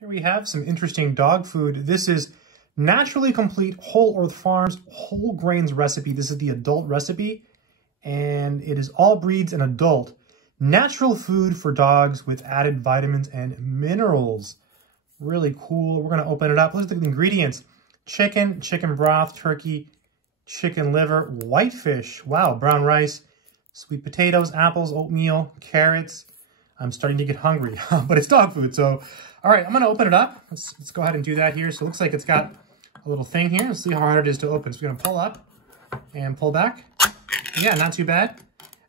Here we have some interesting dog food. This is Naturally Complete Whole Earth Farms Whole Grains recipe. This is the adult recipe, and it is all breeds and adult. Natural food for dogs with added vitamins and minerals. Really cool. We're going to open it up. Look at the ingredients. Chicken, chicken broth, turkey, chicken liver, whitefish. Wow, brown rice, sweet potatoes, apples, oatmeal, carrots. I'm starting to get hungry, but it's dog food. So, all right, I'm going to open it up. Let's go ahead and do that here. So it looks like it's got a little thing here. Let's see how hard it is to open. So we're going to pull up and pull back. Yeah, not too bad.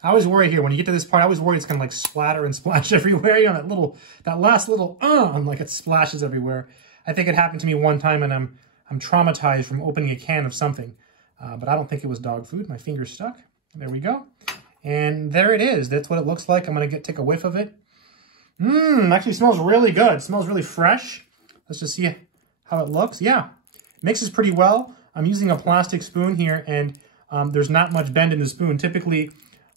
I always worry here, when you get to this part, I always worry it's going to like splatter and splash everywhere. You know, that last little, like it splashes everywhere. I think it happened to me one time, and I'm traumatized from opening a can of something. But I don't think it was dog food. My finger's stuck. There we go. And there it is. That's what it looks like. I'm going to take a whiff of it. Actually smells really good. It smells really fresh. Let's just see how it looks. Yeah, mixes pretty well. I'm using a plastic spoon here, and there's not much bend in the spoon. Typically,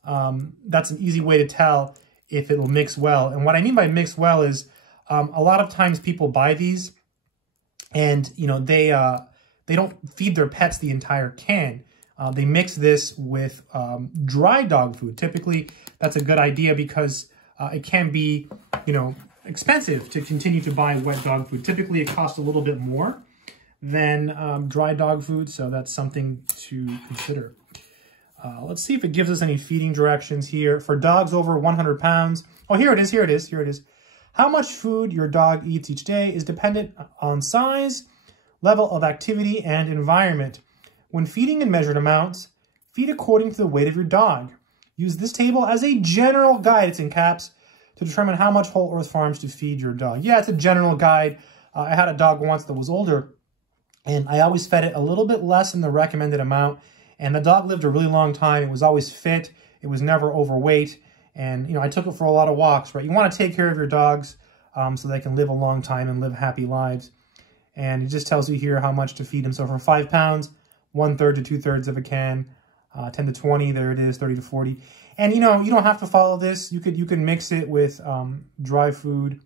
that's an easy way to tell if it will mix well. And what I mean by mix well is a lot of times people buy these, and you know they don't feed their pets the entire can. They mix this with dry dog food. Typically, that's a good idea because it can be, you know, expensive to continue to buy wet dog food. Typically, it costs a little bit more than dry dog food, so that's something to consider. Let's see if it gives us any feeding directions here. For dogs over 100 pounds, oh, here it is, here it is, here it is. How much food your dog eats each day is dependent on size, level of activity, and environment. When feeding in measured amounts, feed according to the weight of your dog. Use this table as a general guide, it's in caps, to determine how much Whole Earth Farms to feed your dog. Yeah, it's a general guide. I had a dog once that was older, and I always fed it a little bit less than the recommended amount. And the dog lived a really long time. It was always fit. It was never overweight. And, you know, I took it for a lot of walks, right? You want to take care of your dogs so they can live a long time and live happy lives. And it just tells you here how much to feed them. So for 5 pounds, 1/3 to 2/3 of a can, 10 to 20, there it is, 30 to 40. And, you know, you don't have to follow this. You can mix it with dry food.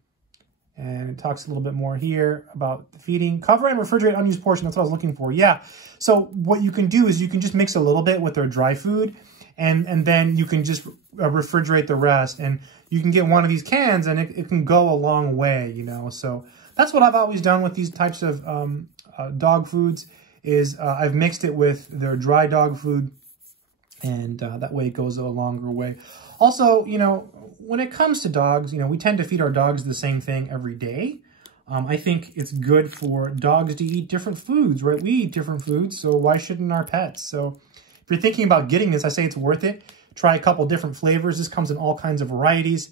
And it talks a little bit more here about the feeding. Cover and refrigerate unused portion. That's what I was looking for. Yeah. So what you can do is you can just mix a little bit with their dry food, and then you can just refrigerate the rest. And you can get one of these cans, and it can go a long way, you know. So that's what I've always done with these types of dog foods is I've mixed it with their dry dog food, and that way it goes a longer way. Also, you know, when it comes to dogs, you know, we tend to feed our dogs the same thing every day. I think it's good for dogs to eat different foods, right? We eat different foods, so why shouldn't our pets? So if you're thinking about getting this, I say it's worth it. Try a couple different flavors. This comes in all kinds of varieties.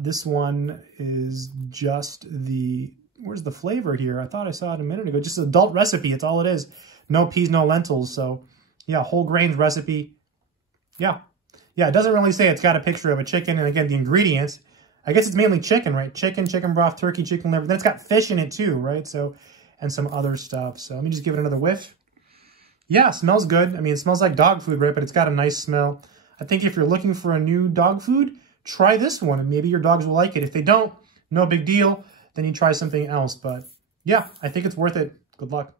This one is just the, where's the flavor here? I thought I saw it a minute ago. Just an adult recipe. It's all it is. No peas, no lentils. So yeah, whole grains recipe. Yeah. Yeah, it doesn't really say it's got a picture of a chicken. And again, the ingredients, I guess it's mainly chicken, right? Chicken, chicken broth, turkey, chicken liver. Then it's got fish in it too, right? So, and some other stuff. So let me just give it another whiff. Yeah, smells good. I mean, it smells like dog food, right? But it's got a nice smell. I think if you're looking for a new dog food, try this one, and maybe your dogs will like it. If they don't, no big deal. Then you try something else. But yeah, I think it's worth it. Good luck.